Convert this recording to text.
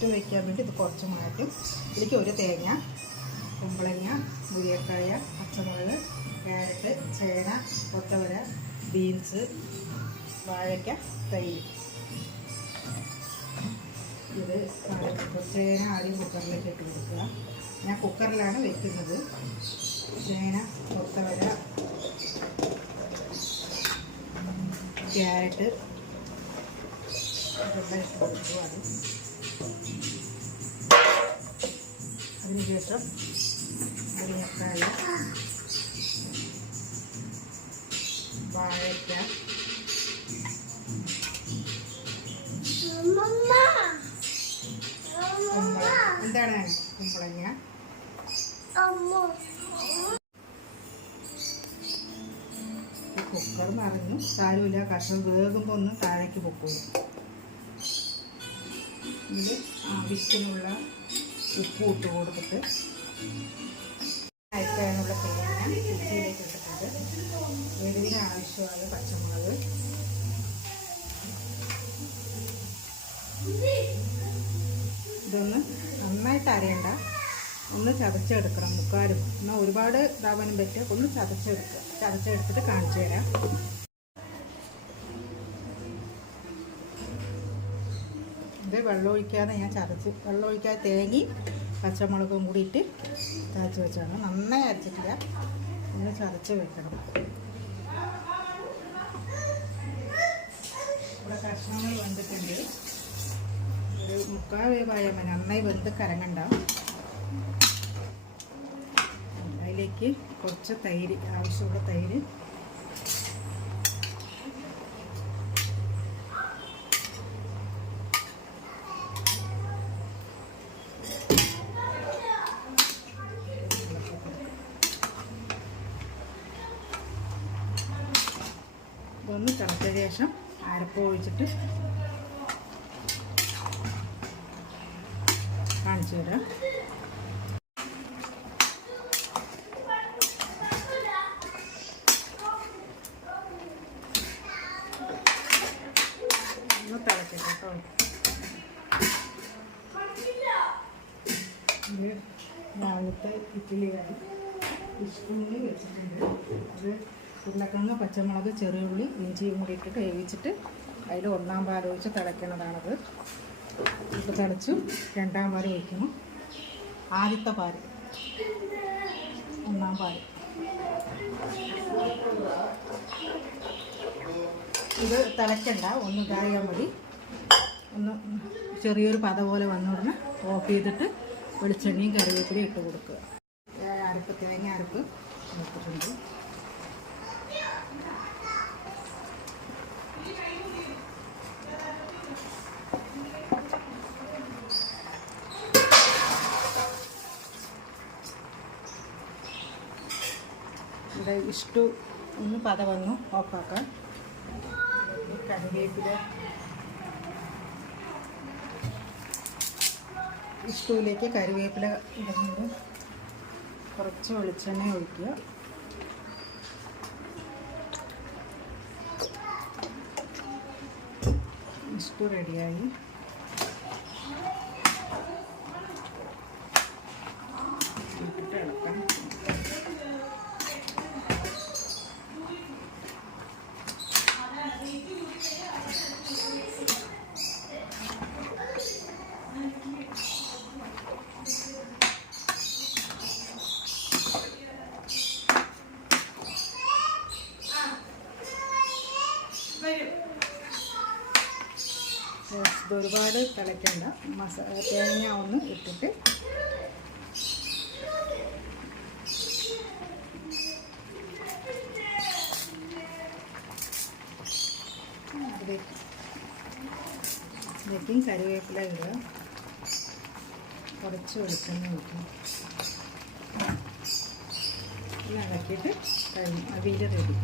ഇഷ്ടം വയ്ക്കാൻ വേണ്ടി ഇത് കുറച്ച് മാറ്റും. ഇതിലേക്ക് ഒരു തേങ്ങ, കുമ്പളങ്ങ, മുരിങ്ങക്കായ, പച്ചമുളക്, ക്യാരറ്റ്, ചേന, കൊത്തവര, ബീൻസ്, വാഴയ്ക്ക, തൈര്. ഇത് ചേന ആദ്യം കുക്കറിലേക്ക് ഇട്ട് കൊടുക്കുക. ഞാൻ കുക്കറിലാണ് വെക്കുന്നത്. ചേന, കൊത്തവര, ക്യാരറ്റ് ഇതെല്ലാം ഇട്ട് കൊടുക്കുക. അതിനുശേഷം മുരിങ്ങക്കായ, വാഴയ്ക്ക, എന്താണ് കുമ്പളങ്ങ, കുക്കർ നിറഞ്ഞു. താഴെയില്ല, കഷ്ണം വേകുമ്പോൾ ഒന്ന് താഴേക്ക് പൊക്കുക. ഇതിൽ ആവശ്യത്തിനുള്ള ഉപ്പ് ഇട്ട് കൊടുത്തിട്ട് അയക്കാനുള്ള തേങ്ങ മിക്സിയിലേക്ക് ഇട്ടിട്ടുണ്ട്. എരിവിന് ആവശ്യമായ പച്ചമുളക്, ഇതൊന്ന് നന്നായിട്ട് അരയണ്ട, ഒന്ന് ചതച്ചെടുക്കണം. മുക്കാലും എന്നാൽ ഒരുപാട് ഇതാവാനും പറ്റുക. ഒന്ന് ചതച്ചെടുത്തിട്ട് കാണിച്ചു തരാം. ഇത് വെള്ളമൊഴിക്കാതെ ഞാൻ വെള്ളമൊഴിക്കാതെ തേങ്ങയും പച്ചമുളകും കൂടിയിട്ട് ചതച്ച് വെച്ചാണ്. നന്നായി അരച്ചിട്ടില്ല, ഒന്ന് ചതച്ച് വെക്കണം. ഇവിടെ കഷ്ണങ്ങൾ വെന്തിട്ടുണ്ട്. ഒരു മുക്കാൽ വേവായാൽ മതി, നന്നായി വെന്ത് കരങ്ങണ്ടാവും. അതിലേക്ക് കുറച്ച് തൈര്, ആവശ്യമുള്ള തൈര്, ഇതൊന്ന് തിളച്ച ശേഷം അരപ്പ് ഒഴിച്ചിട്ട് കാണിച്ചു തരാം. ഒന്ന് തിളച്ചിട്ട് കേട്ടോ. ഇത് രാവിലത്തെ ഇഡ്ഡലി കറി സ്പൂണിൽ വെച്ചിട്ടുണ്ട്. അത് ഉരുളക്കിഴങ്ങ്, പച്ചമുളക്, ചെറിയുള്ളി, ഇഞ്ചിയും കൂടി ഇട്ടിട്ട് വേവിച്ചിട്ട് അതിൽ ഒന്നാം പാൽ ഒഴിച്ച് തിളയ്ക്കുന്നതാണത്. ഇപ്പോൾ തിളച്ചു. രണ്ടാം പാൽ ഒഴിക്കണം. ആദ്യത്തെ പാൽ, ഒന്നാം പാൽ. ഇത് തിളയ്ക്കണ്ട, ഒന്ന് ഇതായാൽ മതി. ഒന്ന് ചെറിയൊരു പത പോലെ വന്നുടനെ ഓഫ് ചെയ്തിട്ട് വെളിച്ചെണ്ണയും കറിവേപ്പിലയും ഇട്ട് കൊടുക്കുക. അരപ്പ്, തേങ്ങ അരപ്പ് എടുത്തിട്ടുണ്ട്. ഇവിടെ ഇഷ്ടു ഒന്ന് പത വന്നു, ഓഫാക്കാം. കറിവേപ്പില, ഇഷ്ടൂലേക്ക് കറിവേപ്പില ഇടുന്നത്. കുറച്ച് വെളിച്ചെണ്ണ ഒഴിക്കുക. ഇഷ്ടു റെഡിയായി. ഇട്ടിട്ട് ഇളക്കാം. ഒരുപാട് തിളയ്ക്കണ്ട. തേങ്ങ ഒന്ന് ഇട്ടിട്ട് ഇതിലേക്കും കറിവേപ്പില ഇടുക. കുറച്ച് വെളിച്ചെണ്ണ ഒഴിക്കും. എല്ലാം ഇളക്കിയിട്ട് കഴിഞ്ഞു. അവിയൽ റെഡി.